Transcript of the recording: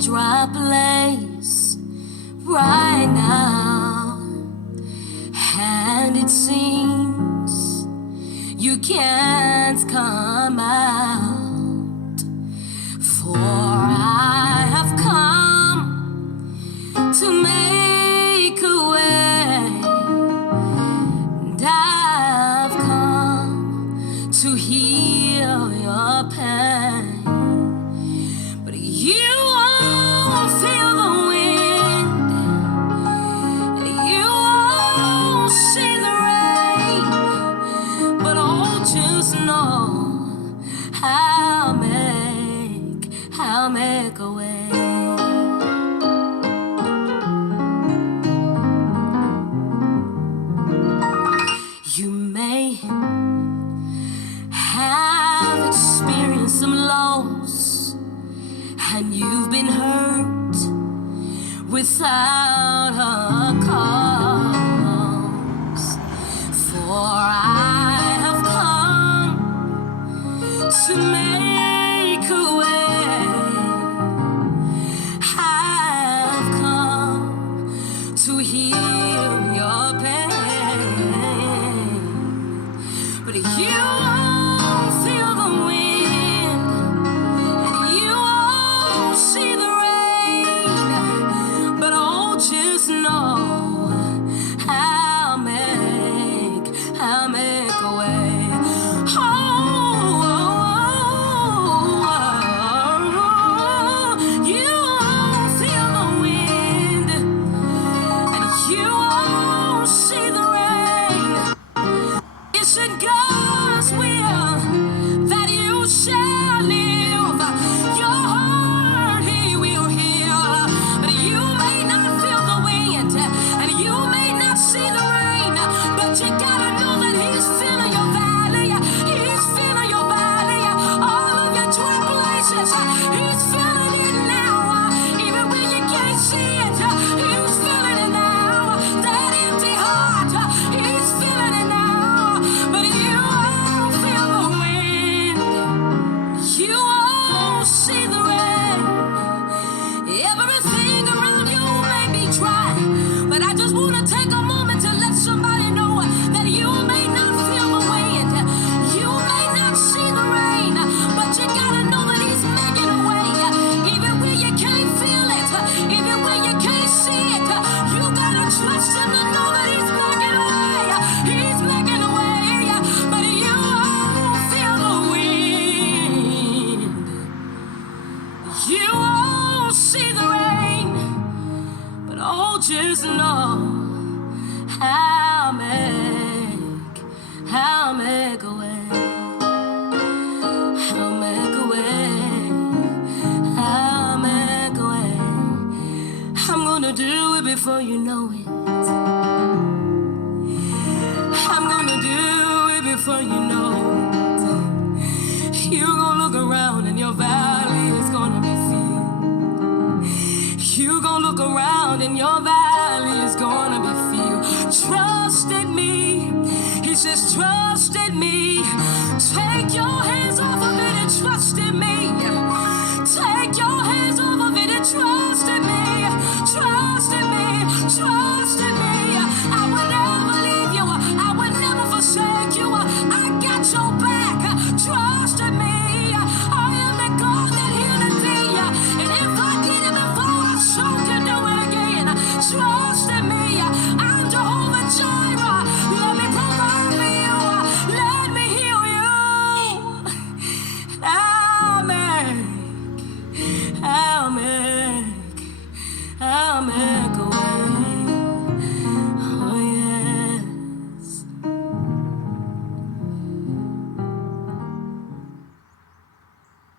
dry place right now, and it seems you can't come out, for I have come to make a way, and I've come to heal your pain. But you won't feel the wind, and you won't see the rain, but oh, just know I'll make a way. You may have experienced some loss, and you've been hurt without a cause, for I have come to make a way. I've come to heal your pain, but you won't feel the wind, and you won't see the rain, but oh, just know I'll make a way. You won't feel the wind, and you won't see the rain. It's in God's will that you shall live. Your heart He will heal, but you may not feel the wind, and you may not see the rain, but you gotta know that He's filling your valley. He's filling your valley. All of your dry places, He's filling it now. Even when you can't see it, He's filling it now. That empty heart, He's filling it now. But you won't feel the wind, you won't see the rain. Everything around you may be dry, but I just want to take a moment to let somebody know that you may not feel the wind, you may not see the rain, but you gotta know that He's making a way. Even when you can't feel it, even when you can't see it, you gotta trust Him to know that He's making a way. He's making a way, but you won't feel the wind, you won't see the rain, but oh, just know I'll make a way. I'll make a way. I'll make a way. I'm gonna do it before you know it. I'm gonna do it before you know it. You're gonna look around and your valley is gonna be filled. You're gonna look around and your valley is gonna be filled. Trust in me. He says, trust in me. Take your hands off of it and trust in me. Take your hands off of it and trust in me. Trust in me. Trust in me. I will never leave you. I will never forsake you. I got your back. Trust in me. I am the God that healed thee. And if I did it before, I sure can do it again. Trust in me. I'm Jehovah Jireh. Let me provide for you. Let me heal you. I'll make